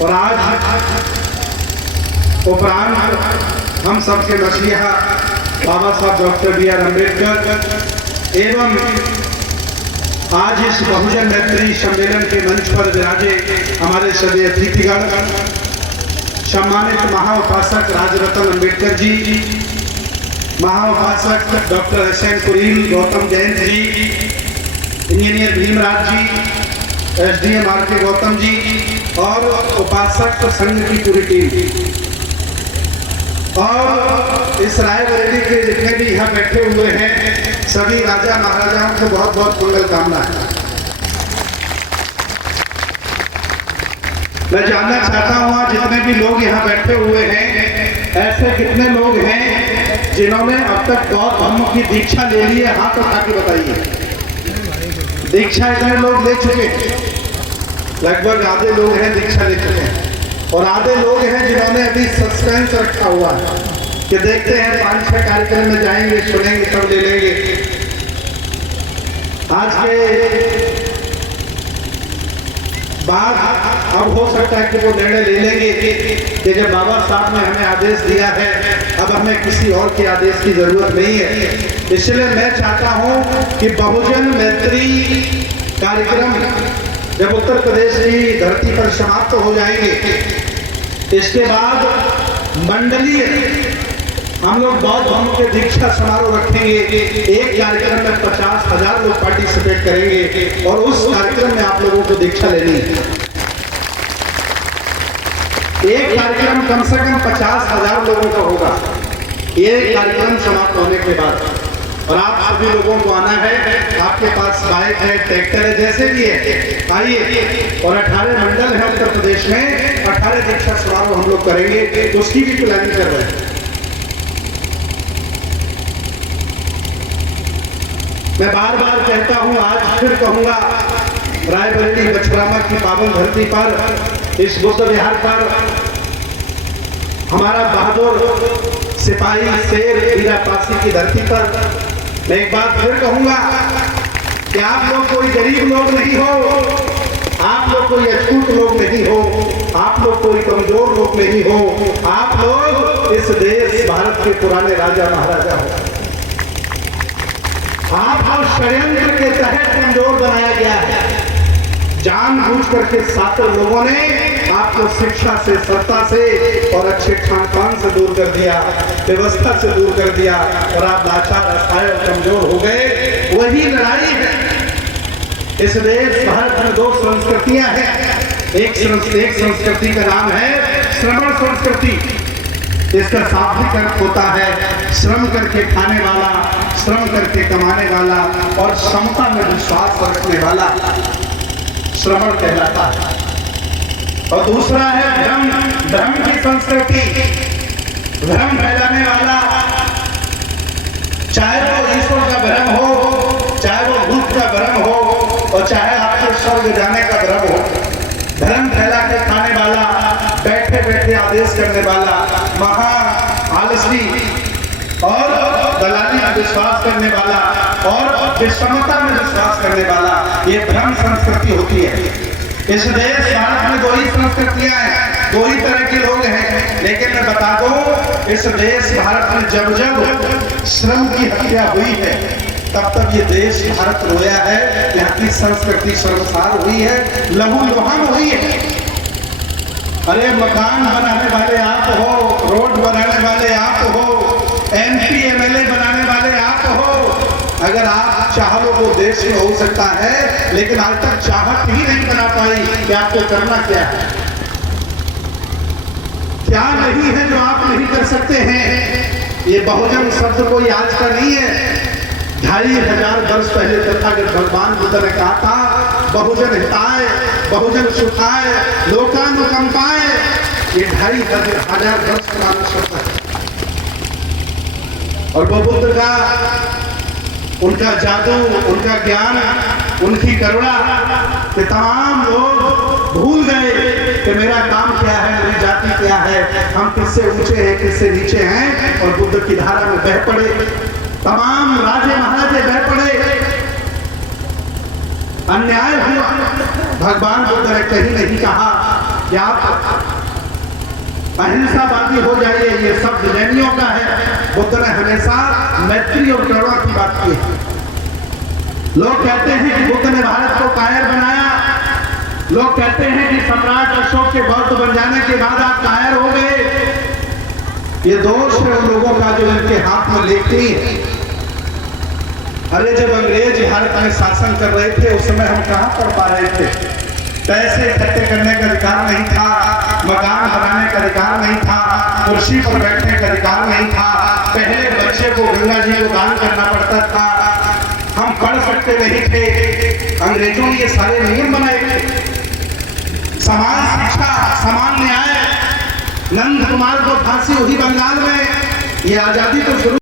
और आज उपरांत हम सबके मसीहा बाबा साहब डॉक्टर B.R. अम्बेडकर एवं आज इस बहुजन मैत्री सम्मेलन के मंच पर विराजे हमारे सभी अतिथिगण, सम्मानित महाउपासक Rajratna Ambedkar ji, महाउपासक doctor S.N. Kureel, Gautam Jain ji, engineer Bhimraj जी, SDM R.K. गौतम जी और उपासक संघ की पूरी टीम, और इस रायबरेली के जितने भी यहाँ बैठे हुए हैं सभी राजा महाराजाओं को बहुत बहुत मंगल कामनाएं। मैं जानना चाहता हूँ आज जितने भी लोग यहाँ बैठे हुए हैं, ऐसे कितने लोग हैं जिन्होंने अब तक बौद्ध धर्म की दीक्षा ले ली है? हाथ उठा के बताइए। दीक्षा इतने लोग ले चुके हैं, लगभग आधे लोग हैं दीक्षा ले चुके हैं, और आधे लोग हैं जिन्होंने अभी सस्पेंस रखा हुआ है कि देखते हैं 5-6 कार्यक्रम में जाएंगे, सुनेंगे, तब ले लेंगे। आज के बाद अब हो सकता है कि वो निर्णय ले लेंगे कि जब बाबा साहब ने हमें आदेश दिया है, अब हमें किसी और के आदेश की जरूरत नहीं है। इसलिए मैं चाहता हूं कि बहुजन मैत्री कार्यक्रम जब उत्तर प्रदेश की धरती पर समाप्त हो जाएंगे, इसके बाद मंडलीय हम लोग बौद्ध धर्म के दीक्षा समारोह रखेंगे। एक कार्यक्रम में 50,000 लोग पार्टिसिपेट करेंगे और उस कार्यक्रम में आप लोगों को दीक्षा लेनी है। एक कार्यक्रम कम से कम 50,000 लोगों का होगा ये कार्यक्रम समाप्त होने के बाद, और आप सभी लोगों को आना है। आपके पास बाइक है, ट्रैक्टर है, जैसे भी है आइए। और 18 मंडल है उत्तर प्रदेश में, 18 दीक्षा समारोह हम लोग करेंगे, उसकी भी प्लानिंग कर रहे हैं। मैं बार बार कहता हूं, आज फिर कहूंगा, रायबरेली बछरामा की पावन धरती पर, इस बुद्ध विहार पर हमारा बहादुर सिपाही शेर वीरा पासी की धरती पर मैं एक बात फिर कहूंगा कि आप लोग कोई गरीब लोग नहीं हो, आप लोग कोई अछूत लोग नहीं हो, आप लोग कोई कमजोर लोग नहीं हो, आप लोग इस देश भारत के पुराने राजा महाराजा हो। आपको षड्यंत्र के तहत कमजोर बनाया गया है। जानबूझ करके शातिर लोगों ने आपको शिक्षा से, सत्ता से और अच्छे खान पान से दूर कर दिया, व्यवस्था से दूर कर दिया, और आप लाचार, असहाय और कमजोर हो गए। वही लड़ाई है। इस देश भारत में 2 संस्कृतियां हैं। एक संस्कृति का नाम है श्रमण संस्कृति। इसका शाब्दिक अर्थ होता है श्रम करके खाने वाला, श्रम करके कमाने वाला और समता में विश्वास रखने वाला श्रमण कहलाता है। और दूसरा है धर्म की संस्कृति, भ्रम फैलाने वाला, चाहे वो ईश्वर का भ्रम हो, चाहे वो भूत का भ्रम हो, और चाहे आपके स्वर्ग जाने का भ्रम हो। धर्म फैला के खाने वाला, बैठे बैठे आदेश करने वाला, महा आलसी और दलाली में विश्वास करने वाला और विषमता में विश्वास करने वाला, ये भ्रम संस्कृति होती है। इस देश भारत में 2 ही संस्कृतियां हैं, 2 ही तरह के लोग हैं। लेकिन मैं बता दूं, इस देश भारत में जब जब श्रम की हत्या हुई है, तब तब ये देश भारत रोया है। यहाँ की संस्कृति शर्मसार हुई है, लहूलुहान हुई है। अरे मकान बनाने वाले आप हो, रोड बनाने वाले आप हो, MP MLA बनाने वाले आप हो। अगर आप चाहो तो देश में हो सकता है, लेकिन आज तक चाहत ही नहीं बना पाई कि आपको करना क्या है। क्या नहीं है जो आप नहीं कर सकते हैं। ये बहुजन शब्द कोई आज का नहीं है। 2500 वर्ष पहले तथागत भगवान बुद्ध ने कहा था, बहुजन हिताय, बहुजन सुखाय, लोकानुकंपाय। ये 2500 वर्ष पुराना शब्द है। और वो बुद्ध का, उनका जादू, उनका ज्ञान, उनकी करुणा कि तमाम लोग भूल गए कि मेरा काम क्या है, मेरी जाति क्या है, हम किससे ऊंचे हैं, किससे नीचे हैं, और बुद्ध की धारा में बह पड़े। तमाम राजे महाराजे बह पड़े। अन्याय हुआ। भगवान बुद्ध ने कहीं नहीं कहा कि आप अहिंसावादी हो जाइए, ये सब जैनियों का है। बुद्ध ने हमेशा मैत्री और करुणा की बात की है। लोग कहते हैं कि बुद्ध ने भारत को कायर बनाया, लोग कहते हैं कि सम्राट अशोक के बौद्ध बन जाने के बाद आप कायर हो गए। ये दोष है उन लोगों का जो इनके हाथ में लेखनी है। अरे जब अंग्रेज भारत में शासन कर रहे थे उस समय हम कहां पढ़ पा रहे थे? पैसे इकट्ठे करने का अधिकार नहीं था, मकान बनाने का अधिकार नहीं था, कुर्सी पर बैठने का अधिकार नहीं था, पहले बच्चे को गंगा जी को दान करना पड़ता था, हम पढ़ सकते नहीं थे। अंग्रेजों ने ये सारे नियम बनाए थे। समान शिक्षा, समान न्याय, नंद कुमार को फांसी हुई बंगाल में, ये आजादी तो शुरू